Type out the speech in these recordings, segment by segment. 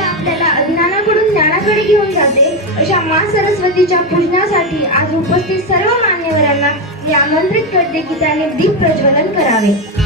आपल्याला अज्ञानाकडून ज्ञानाकडे घेऊन जाते. अशा मा सरस्वतीच्या पूजनासाठी आज उपस्थित सर्व मान्यवरांना मी आमंत्रित करते की त्याने दीप प्रज्वलन करावे.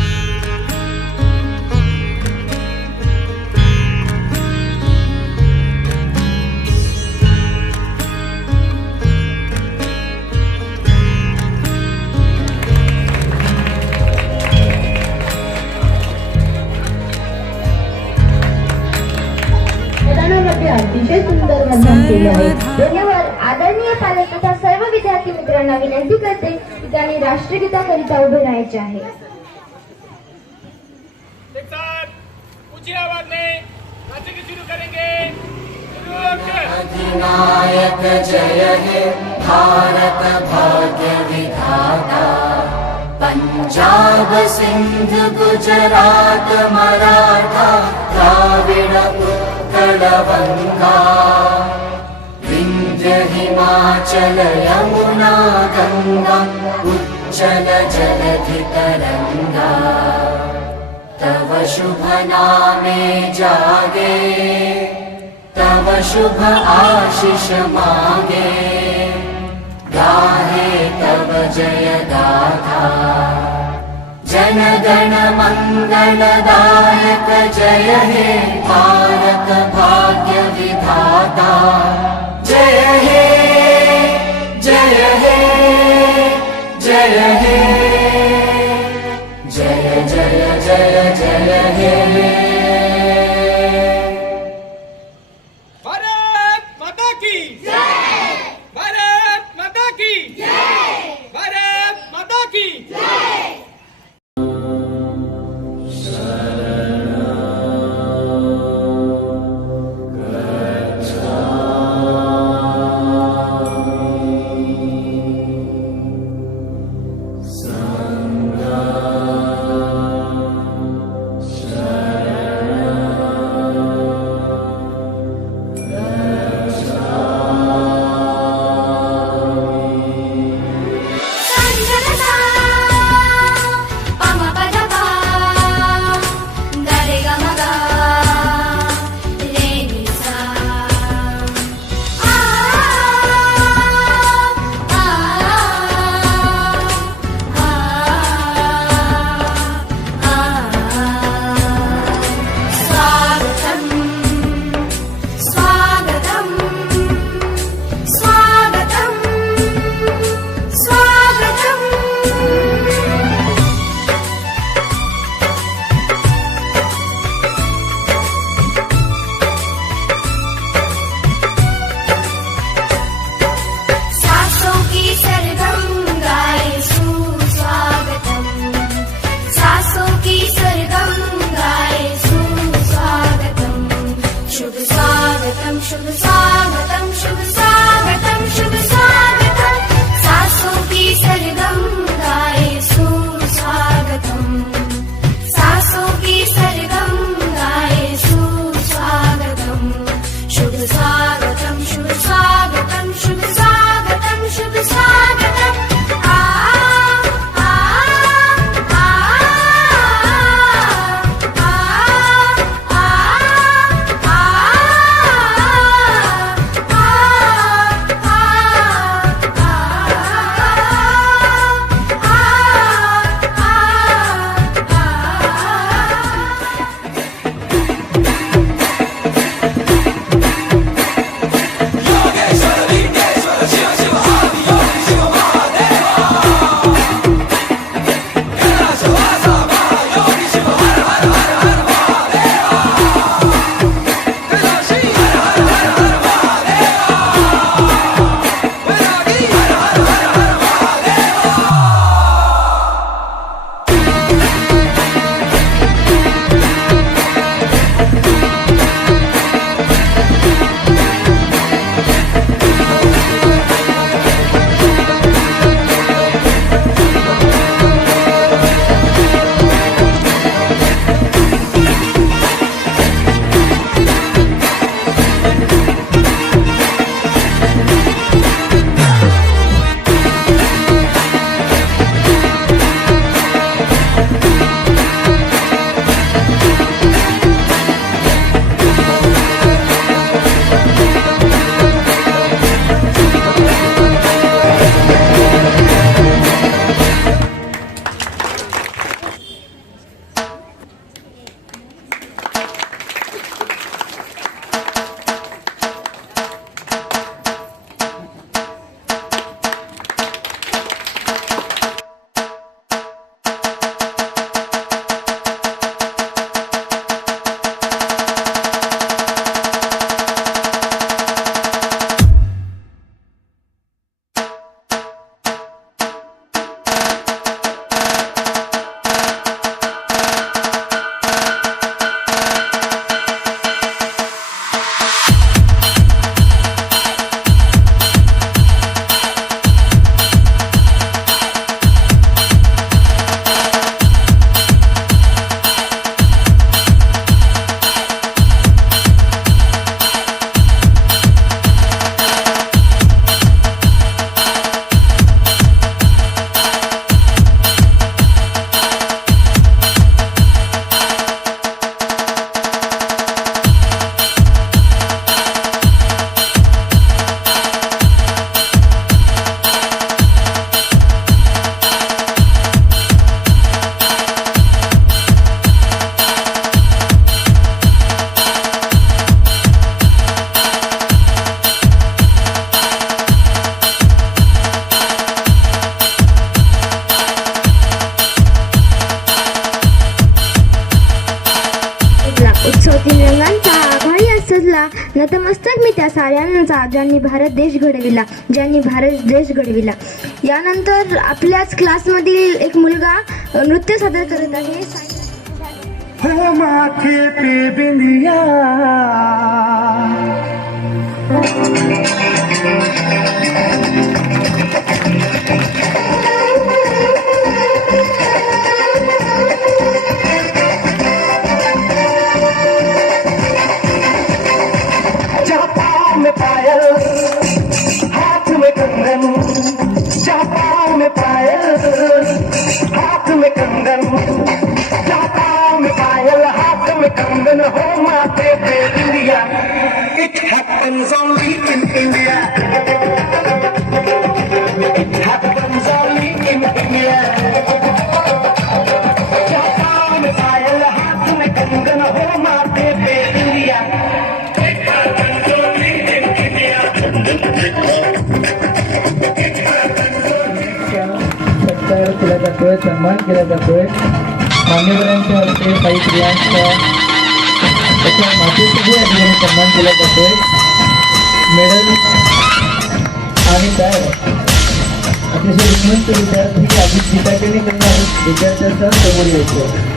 केले आहे. धन्यवाद. आदरणीय पालक तथा सर्व विद्यार्थी मित्रांना विनंती करते की त्यांनी राष्ट्रगीताकरिता उभे राहायचे आहे. एक साथ ऊंची आवाज में नाचे की शुरू करेंगे. शुरू कर। अधिनायक जय हे भारत भाग्य विधाता. पंजाब सिंध गुजरात मराठा द्राविड उत्कल हिमाचल यमुना गङ्गा उज्जल जलधितरङ्गा तव शुभनामे जागे तव शुभ आशिष मागे। गाहे तव जयगाथा जनगणमङ्गलदायक जय हे भारत। साऱ्यांचा ज्यांनी भारत देश घडविला ज्यांनी भारत देश घडविला. यानंतर आपल्याच क्लासमधील एक मुलगा नृत्य सादर करत आहे. हो माथे पे बिंदिया. सन्मान केला जातोय. मान्यवरांच्या हस्ते काही स्त्रियांचा त्याच्या मातेसाठी या ठिकाणी सन्मान केला जातोय. मेडल आणि काय? अतिशय श्रीमंत विद्यार्थी आधी गीताकेने करणार विद्यार्थ्यांचा समोर यायचं.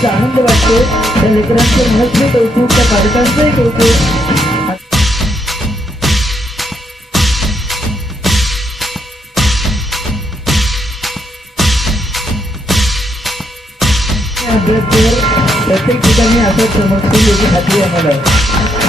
त्याचा आनंद वाटतो. त्या लेकरांचं महत्त्व कौतुक त्या पालकांचंही कौतुक प्रत्येक ठिकाणी आता समजतील याची खात्री आम्हाला.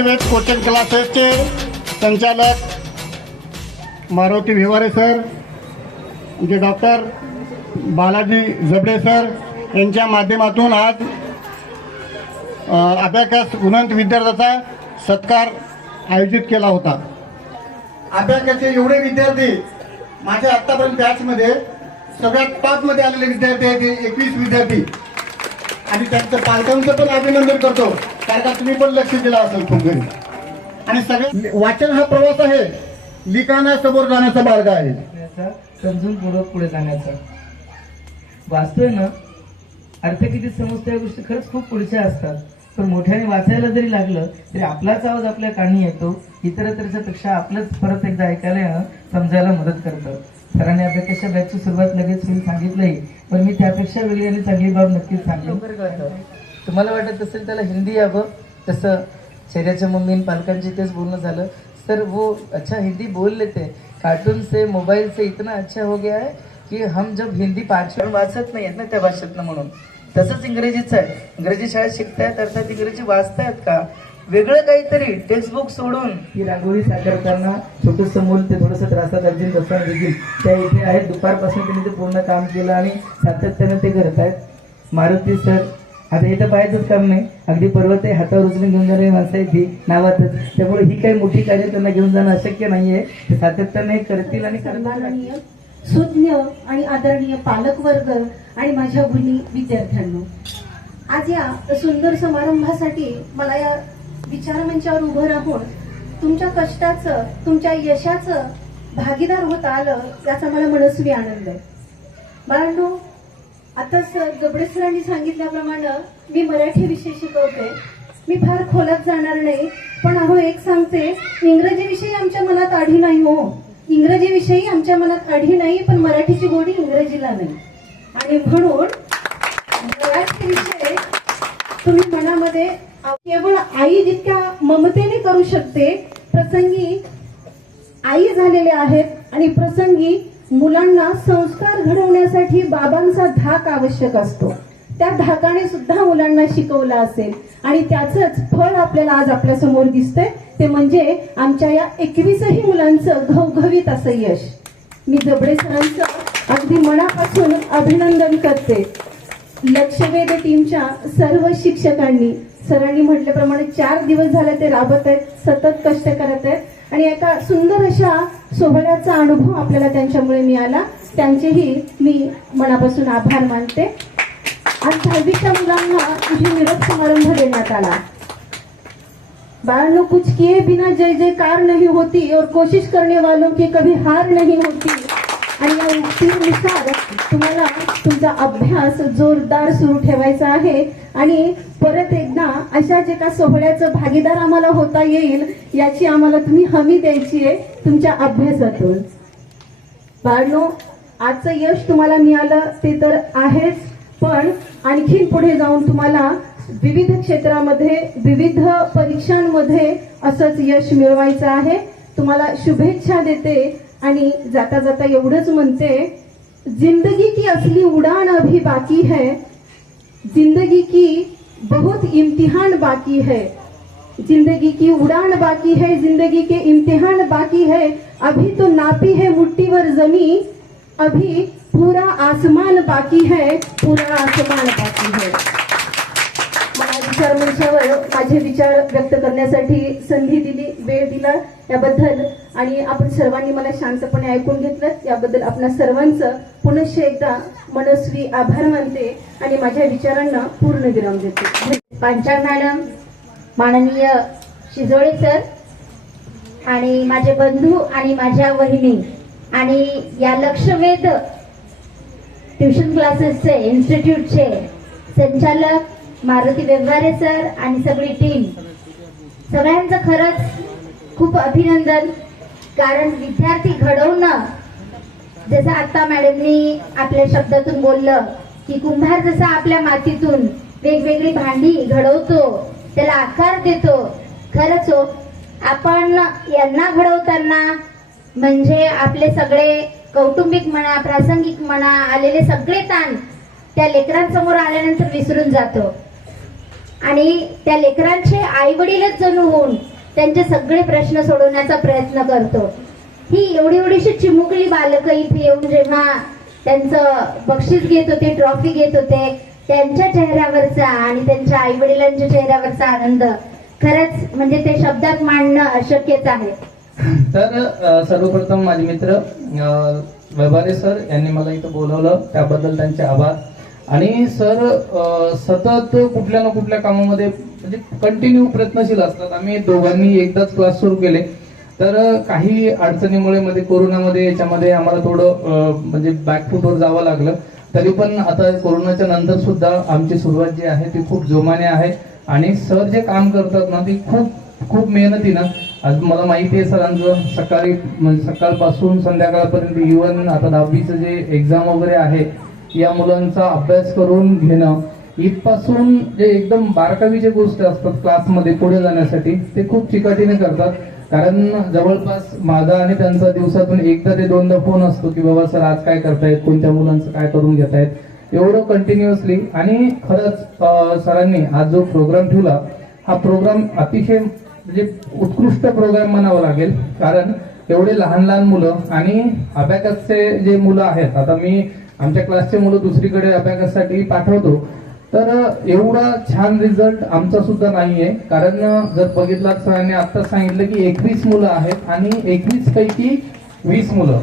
आहे. कोचिंग क्लासेसचे संचालक मारुती भिवारे सर जे डॉक्टर बालाजी जबडे सर यांच्या माध्यमातून आज अभ्यास गुणंत विद्यार्थ्याचा सत्कार आयोजित केला होता अभ्यासाचे एवढे विद्यार्थी माझ्या आत्तापर्यंत बॅचमध्ये सगळ्यात टॉपमध्ये आलेले विद्यार्थी आहेत एकवीस विद्यार्थी आणि त्यांचं पालकांचं पण अभिनंदन करतो कारण का तुम्ही पण लक्ष दिलं असेल खूप घरी. आणि सगळे वाचन हा प्रवास आहे. लिखाणा समोर जाण्याचा मार्ग आहे. समजून पूर्वक पुढे जाण्याचा. वाचतोय ना? अर्थ किती समजतो या गोष्टी खरंच खूप पुढच्या असतात. पण मोठ्याने वाचायला जरी लागलं तरी आपलाच आवाज आपल्या कानी येतो. इतरत्रच्या पेक्षा आपलंच परत एकदा ऐकायला येणं समजायला मदत करतं. सरांनी अभ्यासाच्या बॅचची सुरुवात लगेच होईल सांगितलंही पण मी त्यापेक्षा वेगळी आणि चांगली बाब नक्कीच सांगेन. तुम्हाला वाटत असेल त्याला हिंदी यावं तसं शेऱ्याच्या मम्मी आणि पालकांची तेच बोलणं झालं. सर वो अच्छा हिंदी बोल लेते. कार्टून से मोबाईल से इतना अच्छा हो गया है की हम जब हिंदी पाचवण वाचत नाही ना त्या भाषेतनं म्हणून. तसंच इंग्रजीचं आहे. इंग्रजी शाळेत शिकतायत अर्थात इंग्रजी वाचतायत का? वेगळं काहीतरी टेक्स्टबुक सोडून. ही रांगोळी साकारताना छोटस मूल ते थोडस त्रासात अर्जुन बसवून देतील त्या इथे आहेत. दुपारपासून त्यांनी ते पूर्ण काम केलं आणि सातत्यानं ते करत आहेत मारुती सर आता हे तर पाहायचंच काम नाही. अगदी पर्वत आहे हातावर उचलून घेऊन जाणारी माणसं आहेत ती नावातच त्यामुळे ही काही मोठी कार्य त्यांना घेऊन जाणं अशक्य नाहीये. ते सातत्याने करतील आणि सन्माननीय सुज्ञ आणि आदरणीय पालकवर्ग आणि माझ्या भगिनी विद्यार्थ्यांना आज या सुंदर समारंभासाठी मला या विचार मंचावर उभं राहून तुमच्या कष्टाचं तुमच्या यशाचं भागीदार होता आलं याचा मला मनस्वी आनंद आहे. बाळांनो आता सर जबडे सरांनी सांगितल्याप्रमाणे मी मराठी विषय शिकवते. मी फार खोलात जाणार नाही पण अहो एक सांगते इंग्रजी विषयी आमच्या मनात आढी नाही हो. इंग्रजी विषयी आमच्या मनात आढी नाही पण मराठीची गोडी इंग्रजीला नाही. आणि म्हणून मराठी विषय तुम्ही मनामध्ये केवळ आई जितक्या ममतेने करू शकते प्रसंगी आई झालेले आहेत आणि प्रसंगी मुलांना संस्कार घडवण्यासाठी बाबांचा धाक आवश्यक असतो. त्या धाकाने सुद्धा मुलांना शिकवलं असेल. आणि त्याचंच फळ आपल्याला आज आपल्यासमोर दिसतंय. ते म्हणजे आमच्या या एकवीसही मुलांचं घवघवीत असं यश. मी जबडे सरांचं अगदी मनापासून अभिनंदन करते. लक्षवेध टीमच्या सर्व शिक्षकांनी सरांनी म्हटल्याप्रमाणे चार दिवस झाले ते राबत आहेत सतत कष्ट करत आहेत. आणि एका सुंदर अशा सोहळ्याचा अनुभव आपल्याला त्यांच्यामुळे मिळाला. त्यांचेही मी मनापासून आभार मानते. आज दहावीच्या मुलांना इथे निरोप समारंभ देण्यात आला. बाळांनो कुछ किए बिना जय जयकार नाही होती. और कोशिश करने वालों की कभी हार नाही होती. आणि या उक्तीनुसार तुम्हाला तुमचा अभ्यास जोरदार सुरू ठेवायचा आहे. आणि परत एकदा अशाच एका सोहळ्याचं भागीदार आम्हाला होता येईल याची आम्हाला तुम्ही हमी द्यायची आहे तुमच्या अभ्यासातून. बाळनो आजचं यश तुम्हाला मिळालं ते तर आहेच पण आणखीन पुढे जाऊन तुम्हाला विविध क्षेत्रामध्ये विविध परीक्षांमध्ये असंच यश मिळवायचं आहे. तुम्हाला शुभेच्छा देते आणि जाता जाता एवढंच म्हणते जिंदगी की असली उडान अभी बाकी है जिंदगी की बहुत इम्तिहान बाकी है जिंदगी की उड़ान बाकी है जिंदगी के इम्तिहान बाकी है अभी तो नापी है मुट्ठी भर जमी अभी पूरा आसमान बाकी है पूरा आसमान बाकी है। मला विचार मंचावर माझे विचार व्यक्त करण्यासाठी संधी दिली वेळ दिला याबद्दल आणि आपण सर्वांनी मला शांतपणे ऐकून घेतलं. याबद्दल आपणा सर्वांचं पुनश्च एकदा मनस्वी आभार मानते आणि माझ्या विचारांना पूर्ण विराम देते. पांचाळ मॅडम माननीय शिजोळे सर आणि माझे बंधू आणि माझ्या वहिनी. आणि या लक्षवेध ट्युशन क्लासेसचे इन्स्टिट्यूटचे संचालक मारुती व्यवहारे सर आणि सगळी टीम. सगळ्यांचं खरंच खूप अभिनंदन कारण विद्यार्थी घडवणं जसं आता मॅडमनी आपल्या शब्दातून बोललं की कुंभार जसा आपल्या मातीतून वेगवेगळी भांडी घडवतो त्याला आकार देतो. खरंच हो आपण यांना घडवताना म्हणजे आपले सगळे कौटुंबिक म्हणा प्रासंगिक म्हणा आलेले सगळे ताण त्या लेकरांसमोर आल्यानंतर विसरून जातो. आणि त्या लेकरांचे आई वडीलच जणू होऊन त्यांचे सगळे प्रश्न सोडवण्याचा प्रयत्न करतो. ही एवढी एवढीशी चिमुकली बालकं इथे येऊन जेव्हा त्यांचं बक्षीस घेत होते ट्रॉफी घेत होते त्यांच्या चेहऱ्यावरचा आणि त्यांच्या आई वडिलांच्या चेहऱ्यावरचा आनंद खरंच म्हणजे ते शब्दात मांडणं अशक्यच आहे. तर सर्वप्रथम माझे मित्र व्यवहारे सर यांनी मला इथं बोलवलं. त्याबद्दल त्यांचे आभार. आणि सर सतत कुठल्या ना कुठल्या कामामध्ये म्हणजे कंटिन्यू प्रयत्नशील असतात. आम्ही दोघांनी एकदाच क्लास सुरू केले. तर काही अडचणीमुळे मध्ये कोरोनामध्ये याच्यामध्ये आम्हाला थोडं म्हणजे बॅकफूटवर जावं लागलं. तरी पण आता कोरोनाच्या नंतर सुद्धा आमची सुरुवात जी आहे ती खूप जोमाने आहे. आणि सर जे काम करतात ना ती खूप खूप मेहनतीनं आज मला माहिती आहे सरांचं सकाळी म्हणजे सकाळपासून संध्याकाळपर्यंत इव्हन आता दहावीचं जे एक्झाम वगैरे आहे या मुलांचा अभ्यास करून घेणं इथपासून जे एकदम बारकावीच्या गोष्टी असतात क्लासमध्ये पुढे जाण्यासाठी ते खूप चिकाटीने करतात. कारण जवळपास माझा आणि त्यांचा दिवसातून एकदा ते दोनदा फोन असतो की बाबा सर आज काय करतायत? कोणत्या मुलांचं काय करून घेतायत? एवढं कंटिन्युअसली आणि खरंच सरांनी आज जो प्रोग्राम ठेवला हा प्रोग्राम अतिशय म्हणजे उत्कृष्ट प्रोग्राम म्हणावा लागेल. कारण एवढे लहान लहान मुलं आणि अबॅकसचे जे मुलं आहेत आता मी आमच्या क्लासचे मुलं दुसरीकडे अबॅकससाठी पाठवतो तर एवढा छान रिझल्ट आमचा सुद्धा नाहीये. कारण जर बघितला सरांनी आता सांगितलं की एकवीस मुलं आहेत आणि एकवीस पैकी वीस मुलं.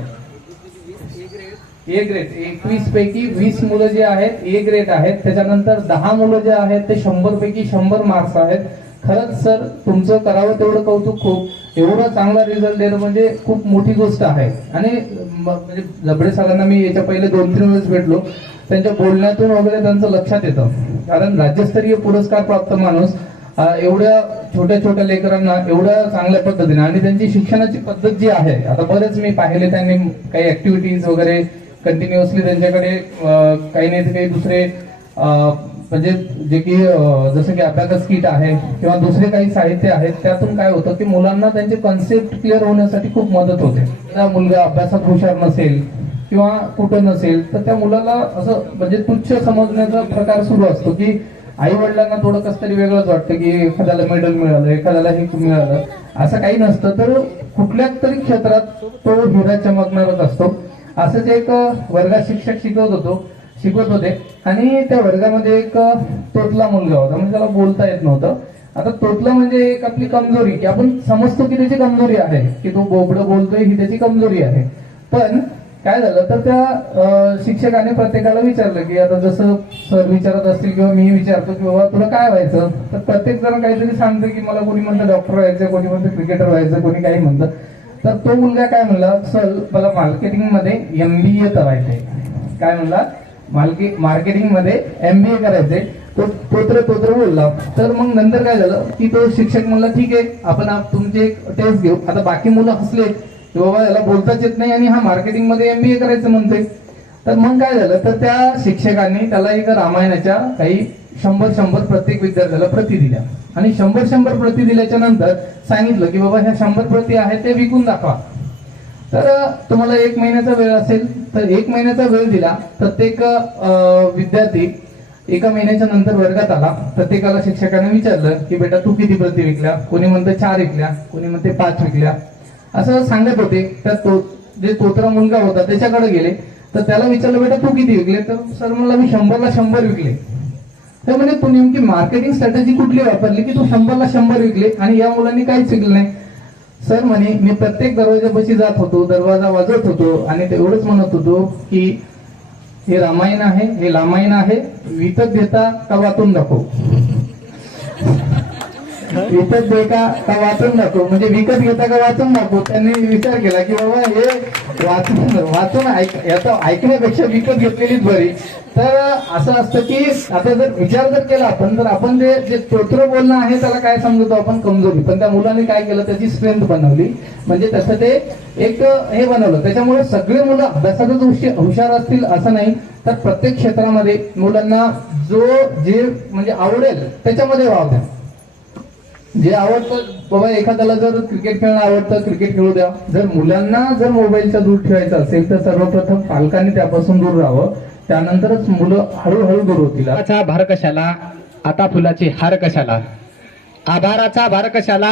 ए ग्रेड एकवीस पैकी वीस मुलं जे आहेत ए ग्रेड आहेत. त्याच्यानंतर दहा मुलं जे आहेत ते शंभर पैकी शंभर मार्क्स आहेत. खरंच सर तुमचं करावं तेवढं कौतुक खूप. एवढा चांगला रिझल्ट देणं म्हणजे खूप मोठी गोष्ट आहे. आणि म्हणजे जबडे सरांना मी याच्या पहिले दोन तीन वेळेस भेटलो. त्यांच्या बोलण्यातून वगैरे त्यांचं लक्षात येतं. कारण राज्यस्तरीय पुरस्कार प्राप्त माणूस एवढ्या छोट्या छोट्या लेकरांना एवढ्या चांगल्या पद्धतीने आणि त्यांची शिक्षणाची पद्धत जी आहे आता बरेच मी पाहिले त्यांनी काही ऍक्टिव्हिटीज वगैरे कंटिन्युअसली त्यांच्याकडे काही नाही काही दुसरे म्हणजे जे की जसं की अभ्यास किट आहे किंवा दुसरे काही साहित्य आहेत त्यातून काय होतं की मुलांना त्यांचे कन्सेप्ट क्लिअर होण्यासाठी खूप मदत होते. त्या मुलगा अभ्यासात हुशार नसेल किंवा कुठं नसेल तर त्या मुलाला असं म्हणजे तुच्छ समजण्याचा प्रकार सुरू असतो की आई वडिलांना थोडं कसं तरी वेगळंच वाटतं की एखाद्याला मेडल मिळालं एखाद्याला हे मिळालं. असं काही नसतं तर कुठल्याच तरी क्षेत्रात तो हिरा चमकणारच असतो. असंच एक वर्गात शिक्षक शिकवत होतो शिकवत होते. आणि त्या वर्गामध्ये एक तोतला मुलगा होता. म्हणजे त्याला बोलता येत नव्हतं. आता तोटला म्हणजे एक आपली कमजोरी की आपण समजतो की त्याची कमजोरी आहे की तो बोबडं बोलतोय ही त्याची कमजोरी आहे. पण काय झालं तर त्या शिक्षकाने प्रत्येकाला विचारलं की आता जसं सर विचारत असतील किंवा मी विचारतो की बाबा तुला काय व्हायचं? तर प्रत्येक जण काहीतरी सांगतं की मला कोणी म्हणतं डॉक्टर व्हायचं कोणी म्हणतं क्रिकेटर व्हायचं कोणी काही म्हणतं. तर तो मुलगा काय म्हणला सर मला मार्केटिंगमध्ये एमबीए करायचंय. काय म्हणला? मार्केटिंगमध्ये एमबीए करायचंय. तो तोत्र तोत्र बोलला. तर मग नंतर काय झालं? की तो शिक्षक म्हणला ठीक आहे आपण तुमची तुमचे एक टेस्ट घेऊ. आता बाकी मुलं हसले की बाबा याला बोलताच येत नाही आणि हा मार्केटिंगमध्ये एमबीए करायचं म्हणतोय. तर मग काय झालं? तर त्या शिक्षकांनी त्याला एक रामायणाच्या काही शंभर शंभर प्रत्येक विद्यार्थ्याला प्रती दिल्या. आणि शंभर शंभर प्रती दिल्याच्या नंतर सांगितलं की बाबा ह्या शंभर प्रती आहेत ते विकून दाखवा. तर तुम्हाला एक महिन्याचा वेळ असेल तर एक महिन्याचा वेळ दिला प्रत्येक विद्यार्थी एका महिन्याच्या नंतर वर्गात आला. प्रत्येकाला शिक्षकाने विचारलं की बेटा तू किती प्रती विकल्या? कोणी म्हणतं चार विकल्या कोणी म्हणते पाच विकल्या? असं सांगत होते. तर तो जे तोत्रा मुलगा होता त्याच्याकडे गेले. तर त्याला विचारलं बेटा तू किती विकले? तर सर म्हणला मी शंभरला शंभर विकले. तर म्हणजे तू नेमकी मार्केटिंग स्ट्रॅटेजी कुठली वापरली की तू शंभरला शंभर विकले आणि या मुलांनी काहीच विकलं नाही? सर म्हणे मी प्रत्येक दरवाजापाशी जात होतो दरवाजा वाजवत होतो आणि ते एवढंच म्हणत होतो की हे रामायण आहे हे रामायण आहे विकत घेता का वाचून दाखव? विकत घेता का वाचून दाखव? म्हणजे विकत घेता का वाचून दाखव? त्यांनी विचार केला की बाबा हे वाचून वाचून ऐक याचा ऐकण्यापेक्षा विकत घेतलेलीच बरी. तर असं असतं की आता जर विचार जर केला आपण तर आपण जे जे स्तोत्र बोलणं आहे त्याला काय समजतो आपण कमजोरी. पण त्या मुलाने काय केलं त्याची स्ट्रेंथ बनवली. म्हणजे तसं ते एक हे बनवलं. त्याच्यामुळे सगळे मुलं अभ्यासातच हुशार असतील असं नाही. तर प्रत्येक क्षेत्रामध्ये मुलांना जो जे म्हणजे आवडेल त्याच्यामध्ये वाव द्या. जे आवडतं बाबा एखाद्याला जर क्रिकेट खेळणं आवडतं क्रिकेट खेळू द्या. जर मुलांना जर मोबाईलचा दूर ठेवायचा असेल तर सर्वप्रथम पालकांनी त्यापासून दूर राहावं. त्यानंतरच मुलं हळूहळू दूर होतील. भार कशाला? आता फुलाची हार कशाला? आभाराचा भार कशाला?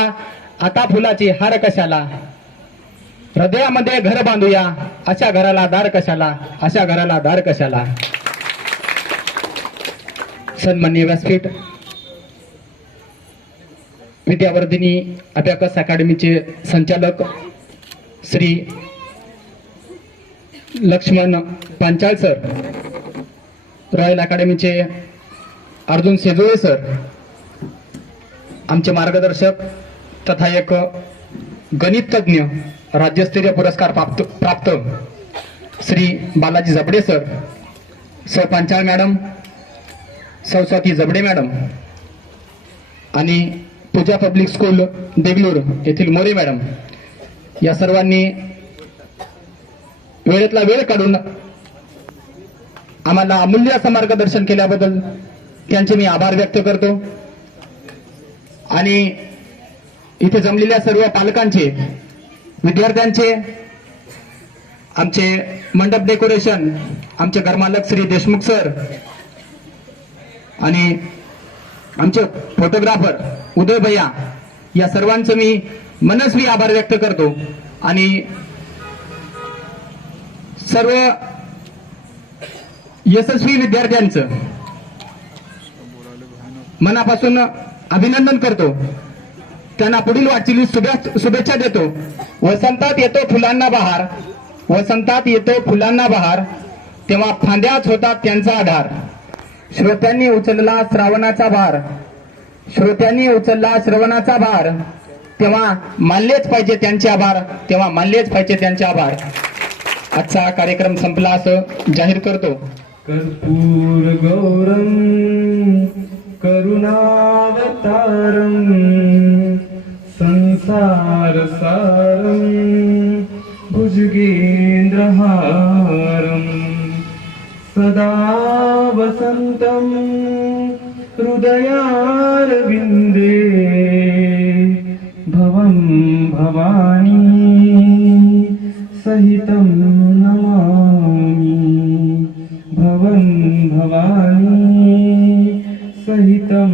आता फुलाची हार कशाला? हृदयामध्ये घर बांधूया अशा घराला दार कशाला? अशा घराला दार कशाला? सन्मान्य व्यासपीठ विद्यावर्धिनी अभ्याकस अकॅडमीचे संचालक श्री लक्ष्मण पांचाळ सर रॉयल अकॅडमीचे अर्जुन सेजोळे सर आमचे मार्गदर्शक तथा एक गणित राज्यस्तरीय पुरस्कार प्राप्त प्राप्त श्री बालाजी जबडे सर सौ पांचाळ मॅडम सौ स्वाती जबडे मॅडम आणि पूजा पब्लिक स्कूल देगलूर येथील मोरे मॅडम या सर्वांनी वेळेतला वेळ काढून आम्हाला अमूल्य असं मार्गदर्शन केल्याबद्दल त्यांचे मी आभार व्यक्त करतो. आणि इथे जमलेल्या सर्व पालकांचे विद्यार्थ्यांचे आमचे मंडप डेकोरेशन आमचे घरमालक श्री देशमुख सर आणि आमचे फोटोग्राफर उदय भैया या सर्वांचं मी मनस्वी आभार व्यक्त करतो. आणि सर्व यशस्वी विद्यार्थ्यांचं. मनापासून अभिनंदन करतो. त्यांना पुढील वाटचाली शुभेच्छा देतो. वसंतात येतो फुलांना बहार. वसंतात येतो फुलांना बहार. तेव्हा फांद्याच होतात त्यांचा आधार. श्रोत्यांनी उचलला श्रावणाचा भार. श्रोत्यांनी उचलला श्रवणाचा भार. तेव्हा मानलेच पाहिजे त्यांचे आभार. तेव्हा मानलेच पाहिजे त्यांचे आभार. आजचा कार्यक्रम संपला असं जाहीर करतो. कर्पूरगौरं करुणावतारम् संसारसारम् भुजगेन्द्रहारम् सदा वसन्तं हृदयारविन्दे भवं भवानी सहितम् भवानी सहितं